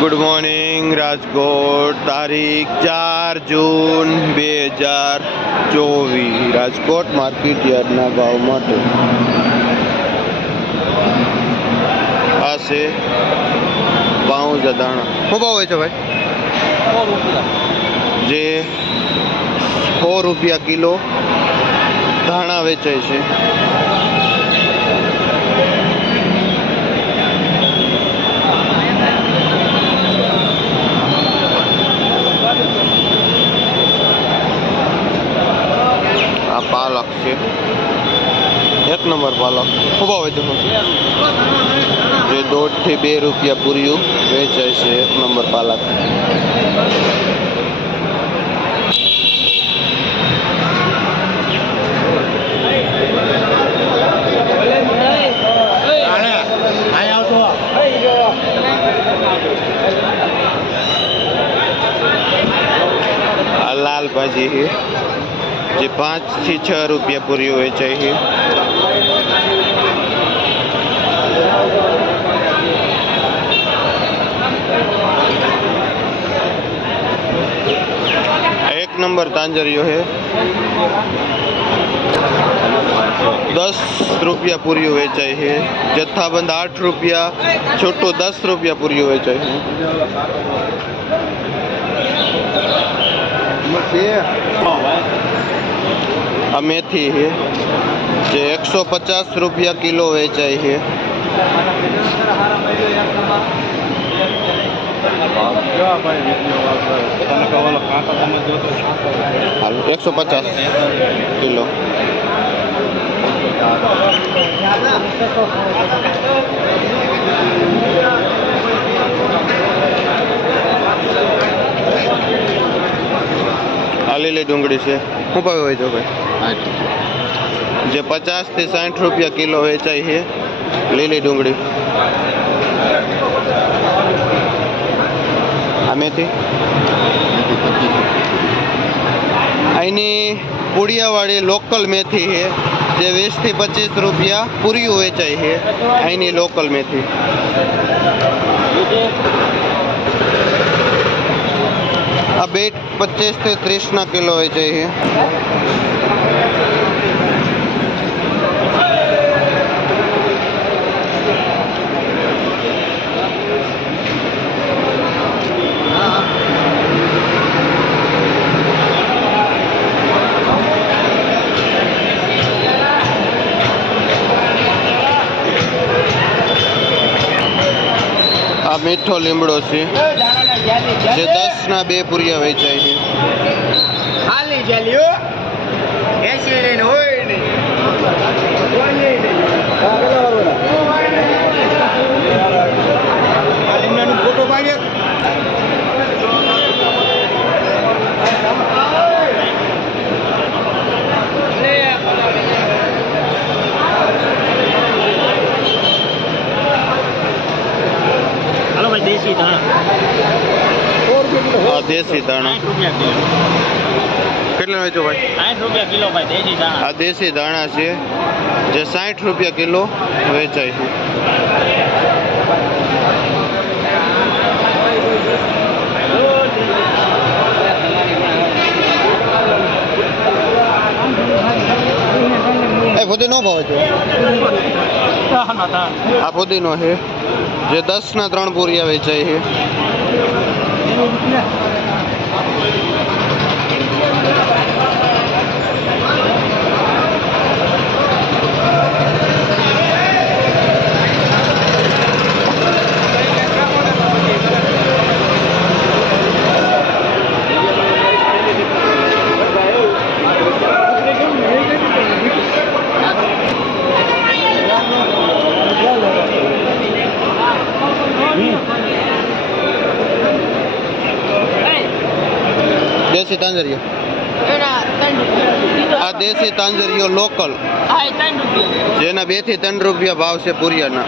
Good morning Rajkot, તારીખ 4 જૂન 2024 Rajkot market યાર્ડના ભાવ માટે આ છે પાઉંજા દાણા. શું ભાવ હોય છે ભાઈ? જે 100 રૂપિયા કિલો ધાણા વેચાય છે. આ પાલક છે, 1 નંબર પાલક. શું ભાવ હોય છે? જે 1.5 થી 2 રૂપિયા પૂર્યું વેચાય છે 1 નંબર પાલક. આ લાલ ભાજી છે, જે 5 થી 6 રૂપિયા પૂરી વેચાય છે. આ 1 નંબર તાંજરીઓ છે, 10 રૂપિયા પૂરી વેચાય છે. જથ્થાબંધ 8 રૂપિયા, છોટું 10 રૂપિયા પૂરી વેચાય છે. આ મેથી છે, જે 150 રૂપિયા કિલો વેચાય છે. 150 કિલો. આ લીલી ડુંગળી છે. શું ભાવ હોય છે ભાઈ? જે 50 થી 60 રૂપિયા કિલો વેચાય છે લીલી ડુંગળી. આ મેથી અહીંની પુડિયાવાળી લોકલ મેથી છે, જે 20 થી 25 રૂપિયા પૂરીઓ વેચાય છે. અહીંની લોકલ મેથી. આ બેટ 25 થી 30 ના કિલો વેચાય છે. આ મીઠો લીમડો છે, જે 10 ના 2 પૂરિયા વેચાય છે. દેશી દાણા, આ દેશી દાણા કેટલા વેચો ભાઈ? 60 રૂપિયા કિલો ભાઈ દેશી દાણા. આ દેશી દાણા છે, જે 60 રૂપિયા કિલો વેચાય છે. એ ફુદીનો ભાવ છે. આ ફુદીનો છે, જે 10 ના 3 પૂરિયા વેચાય છે. દેશી તાંજરીઓ, આ દેશી તાંજરીઓ લોકલ, જેના 2 થી 3 રૂપિયા ભાવ છે પૂરિયાના.